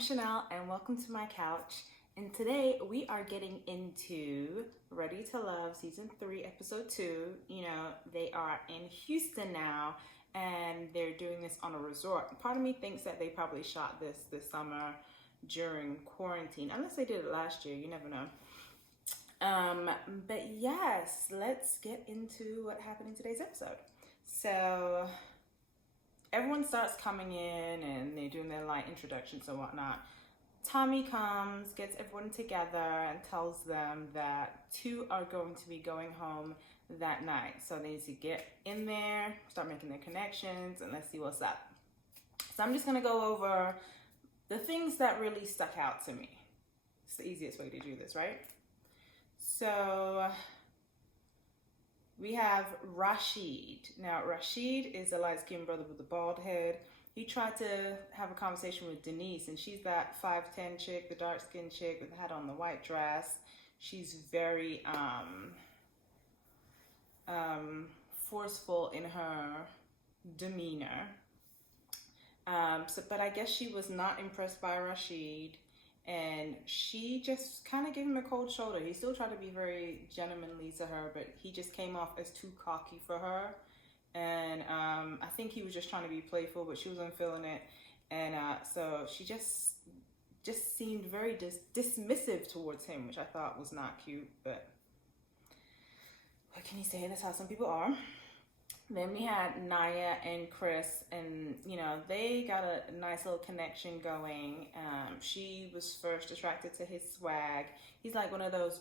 Shanelle and welcome to my couch. And today we are getting into Ready to Love Season 3, Episode 2. You know, they are in Houston now and they're doing this on a resort. Part of me thinks that they probably shot this summer during quarantine, unless they did it last year, you never know. But yes, let's get into what happened in today's episode. So everyone starts coming in and they're doing their light introductions and whatnot. Tommy comes, gets everyone together and tells them that two are going to be going home that night. So they need to get in there, start making their connections, and let's see what's up. So I'm just gonna go over the things that really stuck out to me. It's the easiest way to do this, right? So we have Rashid. Now, Rashid is a light-skinned brother with a bald head. He tried to have a conversation with Denise, and she's that 5'10" chick, the dark-skinned chick with the hat on the white dress. She's very forceful in her demeanor. But I guess she was not impressed by Rashid, and she just kind of gave him a cold shoulder. He still tried to be very gentlemanly to her, but he just came off as too cocky for her. And I think he was just trying to be playful, but she wasn't feeling it. And so she just seemed very dismissive towards him, which I thought was not cute, but what can you say? That's how some people are. Then we had Naya and Chris, and you know, they got a nice little connection going. She was first attracted to his swag. He's like one of those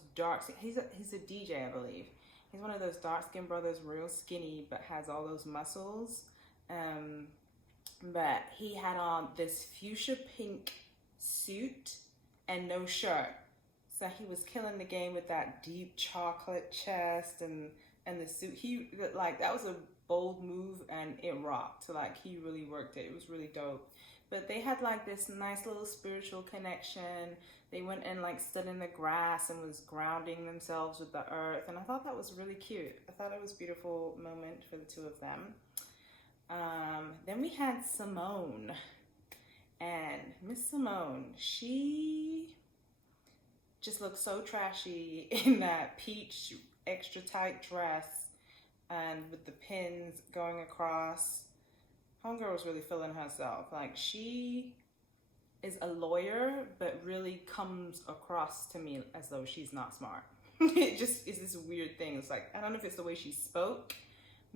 he's a DJ, I believe. He's one of those dark-skinned brothers, real skinny, but has all those muscles. But he had on this fuchsia pink suit and no shirt. So he was killing the game with that deep chocolate chest and the suit. That was a bold move and it rocked. Like, he really worked it. It was really dope. But they had like this nice little spiritual connection. They went and like stood in the grass and was grounding themselves with the earth. And I thought that was really cute. I thought it was a beautiful moment for the two of them. Then we had Simone. And Miss Simone, she just looked so trashy in that peach extra tight dress and with the pins going across. Homegirl was really feeling herself. Like, she is a lawyer, but really comes across to me as though she's not smart. It just is this weird thing. It's like, I don't know if it's the way she spoke,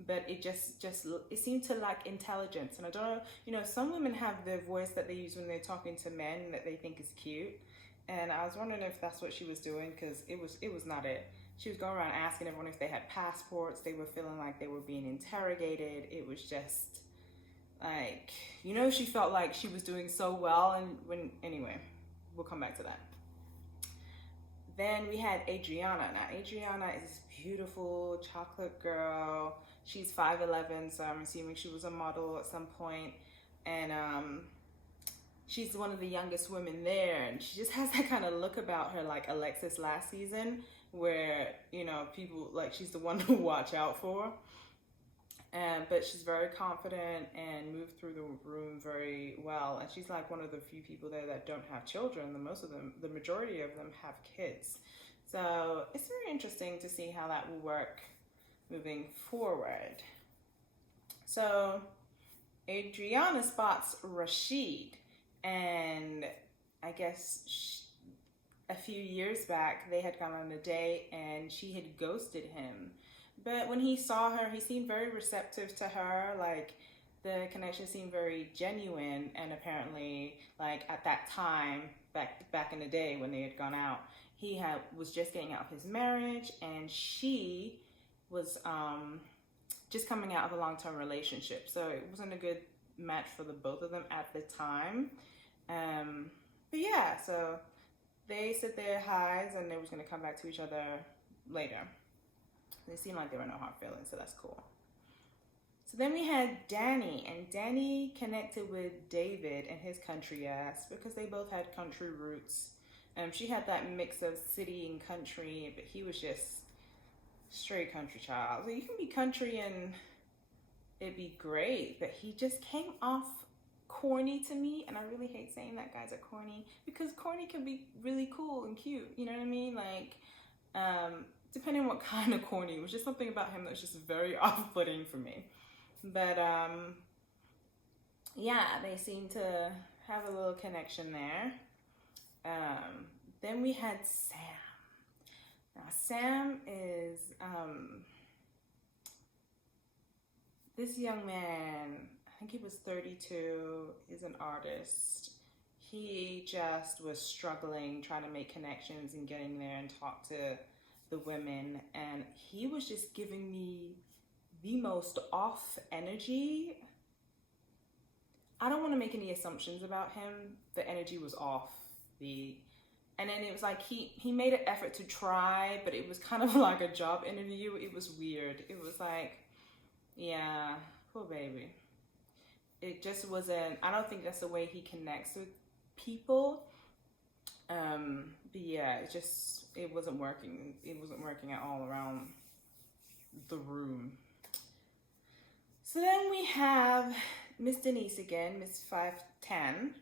but it it seemed to lack intelligence. And I don't know, you know, some women have the voice that they use when they're talking to men that they think is cute. And I was wondering if that's what she was doing, because it was not it. She was going around asking everyone if they had passports. They were feeling like they were being interrogated. It was just like, you know, she felt like she was doing so well. And anyway, we'll come back to that. Then we had Adriana. Now, Adriana is this beautiful chocolate girl. She's 5'11", so I'm assuming she was a model at some point. And she's one of the youngest women there, and she just has that kind of look about her like Alexis last season, where, you know, people, like, she's the one to watch out for. But she's very confident and moved through the room very well. And she's like one of the few people there that don't have children. The majority of them have kids. So it's very interesting to see how that will work moving forward. So Adriana spots Rashid, and I guess a few years back they had gone on a date and she had ghosted him. But when he saw her, he seemed very receptive to her. Like, the connection seemed very genuine. And apparently, like, at that time, back in the day when they had gone out, he was just getting out of his marriage, and she was just coming out of a long-term relationship. So it wasn't a good match for the both of them at the time. But yeah, so they said their highs and they was going to come back to each other later. They seemed like there were no hard feelings, so that's cool. So then we had Danny, and Danny connected with David and his country ass because they both had country roots. She had that mix of city and country, but he was just straight country child. So you can be country and it'd be great, but he just came off corny to me, and I really hate saying that guys are corny, because corny can be really cool and cute, you know what I mean? Like, depending on what kind of corny. It was just something about him that was just very off-putting for me. But yeah, they seem to have a little connection there. Then we had Sam. Now Sam is this young man, I think he was 32, is an artist. He just was struggling trying to make connections and getting there and talk to the women, and he was just giving me the most off energy. I don't want to make any assumptions about him. The energy was off. And then it was like he made an effort to try, but it was kind of like a job interview. It was weird. It was like, yeah, poor baby. It just wasn't, I don't think that's the way he connects with people. But yeah, it wasn't working. It wasn't working at all around the room. So then we have Miss Denise again, Miss 5'10",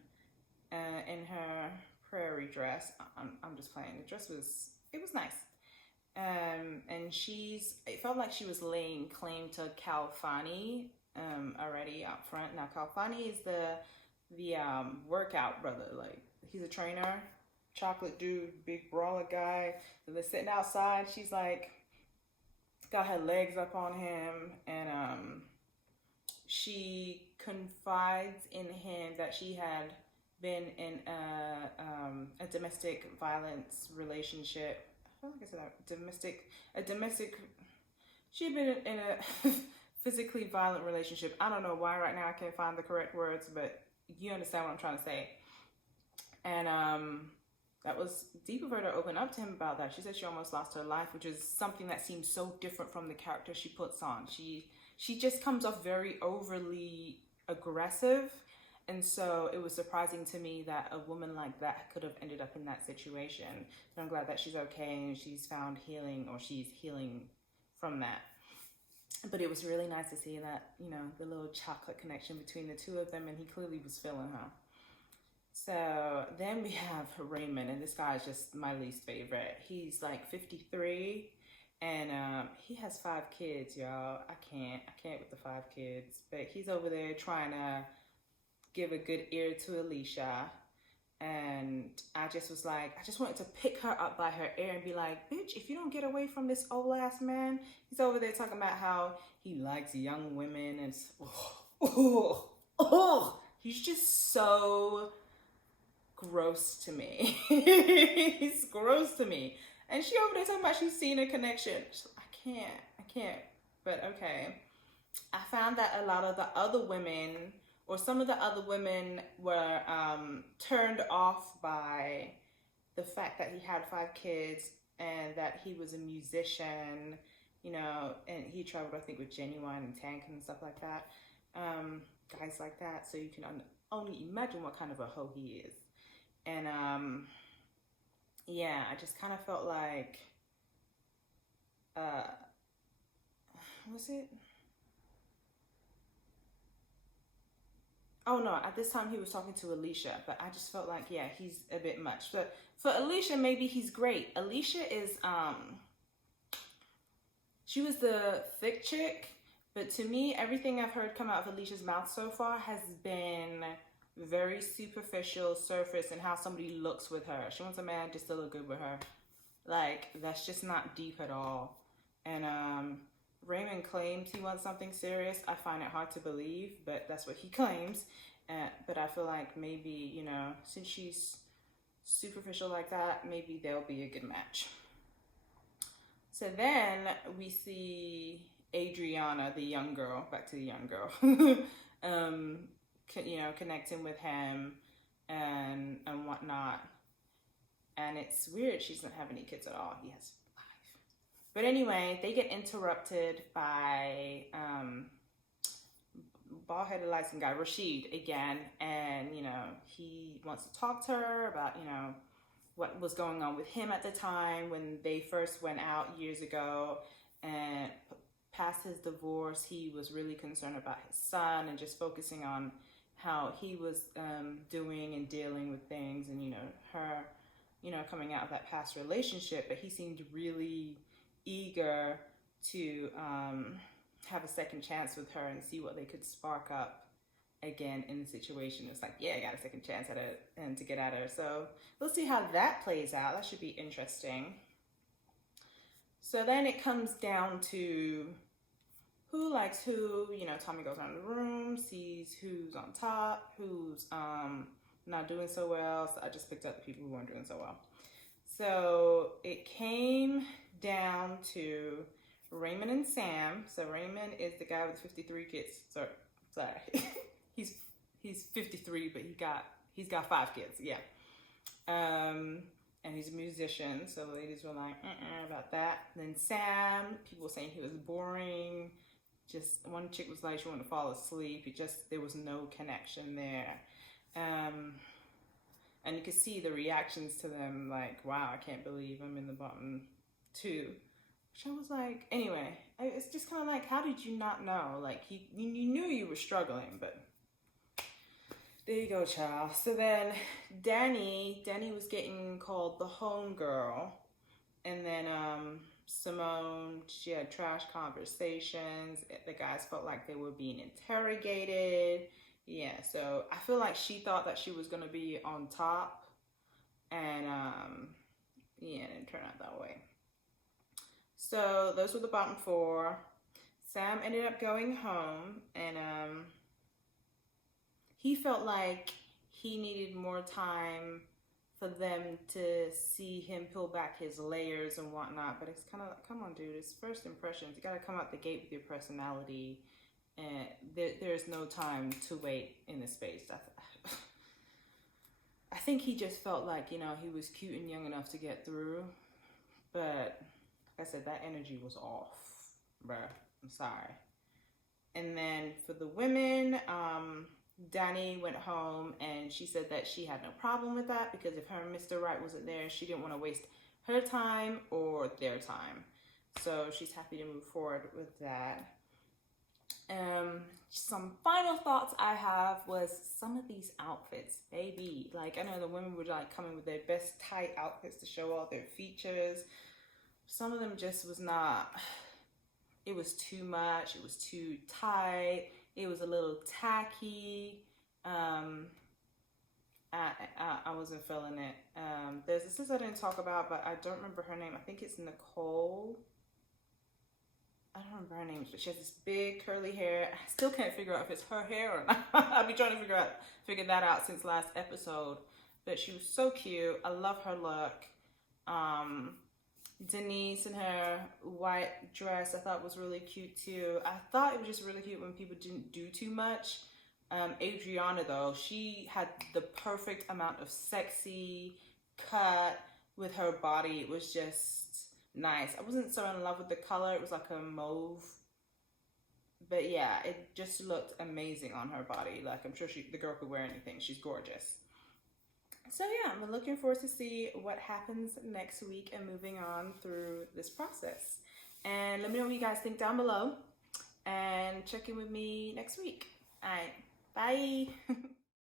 in her prairie dress. I'm just playing. The dress was nice. And it felt like she was laying claim to Calfani already out front. Now Calfani is the workout brother. Like, he's a trainer, chocolate dude, big brawler guy. So they're sitting outside. She's like got her legs up on him, and she confides in him that she had been in a domestic violence relationship. I feel like I said that. She had been in a physically violent relationship. I don't know why right now I can't find the correct words, but you understand what I'm trying to say. And that was deep of her to open up to him about that. She said she almost lost her life, which is something that seems so different from the character she puts on. She just comes off very overly aggressive. And so it was surprising to me that a woman like that could have ended up in that situation. But I'm glad that she's okay and she's found healing, or she's healing from that. But it was really nice to see that, you know, the little chocolate connection between the two of them, and he clearly was feeling her. So then we have Raymond, and this guy is just my least favorite. He's like 53, and he has 5 kids, y'all. I can't with the 5 kids. But he's over there trying to give a good ear to Alicia, and I just was like, I just wanted to pick her up by her ear and be like, bitch, if you don't get away from this old ass man. He's over there talking about how he likes young women, and he's just so gross to me. He's gross to me. And she over there talking about she's seen a connection. I can't. But okay. I found that a lot of the other women, or some of the other women, were turned off by the fact that he had 5 kids and that he was a musician, you know, and he traveled, I think, with Genuine and Tank and stuff like that. Guys like that. So you can only imagine what kind of a hoe he is. And yeah, I just kind of felt like, was it? Oh no, at this time he was talking to Alicia, but I just felt like, yeah, he's a bit much. But for Alicia, maybe he's great. Alicia is, she was the thick chick, but to me, everything I've heard come out of Alicia's mouth so far has been very superficial, surface, and how somebody looks with her. She wants a man just to look good with her. Like, that's just not deep at all. And Raymond claims he wants something serious. I find it hard to believe, but that's what he claims. But I feel like maybe, you know, since she's superficial like that, maybe they'll be a good match. So then we see Adriana, the young girl, back to the young girl, you know, connecting with him and whatnot. And it's weird, she doesn't have any kids at all. He has 5. But anyway, they get interrupted by bald-headed light-skinned guy, Rashid, again. And, you know, he wants to talk to her about, you know, what was going on with him at the time when they first went out years ago. And past his divorce, he was really concerned about his son and just focusing on how he was doing and dealing with things, and her, coming out of that past relationship, but he seemed really eager to have a second chance with her and see what they could spark up again in the situation. It's like, yeah, I got a second chance at it and to get at her. So we'll see how that plays out. That should be interesting. So then it comes down to who likes who. Tommy goes around the room, sees who's on top, who's not doing so well. So I just picked up the people who weren't doing so well. So it came down to Raymond and Sam. So Raymond is the guy with 53 kids. Sorry. he's 53, but he's got 5 kids. Yeah. And he's a musician, so the ladies were like, about that. And then Sam, people were saying he was boring. Just one chick was like, she wanted to fall asleep. There was no connection there. And you could see the reactions to them, like, wow, I can't believe I'm in the bottom 2. Which I was like, anyway, it's just kind of like, how did you not know? Like, you knew you were struggling, but there you go, child. So then Danny was getting called the home girl. And then Simone, she had trash conversations. The guys felt like they were being interrogated. Yeah, so I feel like she thought that she was going to be on top. And yeah, it didn't turn out that way. So those were the bottom 4. Sam ended up going home, and he felt like he needed more time for them to see him peel back his layers and whatnot. But it's kind of like, come on, dude, it's first impressions. You got to come out the gate with your personality, and there's no time to wait in this space. I think he just felt like, he was cute and young enough to get through. But like I said, that energy was off, bruh. I'm sorry. And then for the women, Danny went home and she said that she had no problem with that, because if her Mr. Right wasn't there, she didn't want to waste her time or their time. So she's happy to move forward with that. Some final thoughts I have was some of these outfits, baby. Like, I know the women were like coming with their best tight outfits to show all their features. Some of them just was not, it was too much. It was too tight. It was a little tacky. I wasn't feeling it. There's a sister I didn't talk about, but I don't remember her name. I think it's Nicole. I don't remember her name, but she has this big curly hair. I still can't figure out if it's her hair or not. I've been trying to figure that out since last episode. But she was so cute. I love her look. Denise in her white dress I thought was really cute too. I thought it was just really cute when people didn't do too much. Adriana though, she had the perfect amount of sexy cut with her body. It was just nice. I wasn't so in love with the color. It was like a mauve. But yeah, it just looked amazing on her body. Like, I'm sure the girl could wear anything. She's gorgeous. So yeah, I'm looking forward to see what happens next week and moving on through this process. And let me know what you guys think down below. And check in with me next week. All right, bye.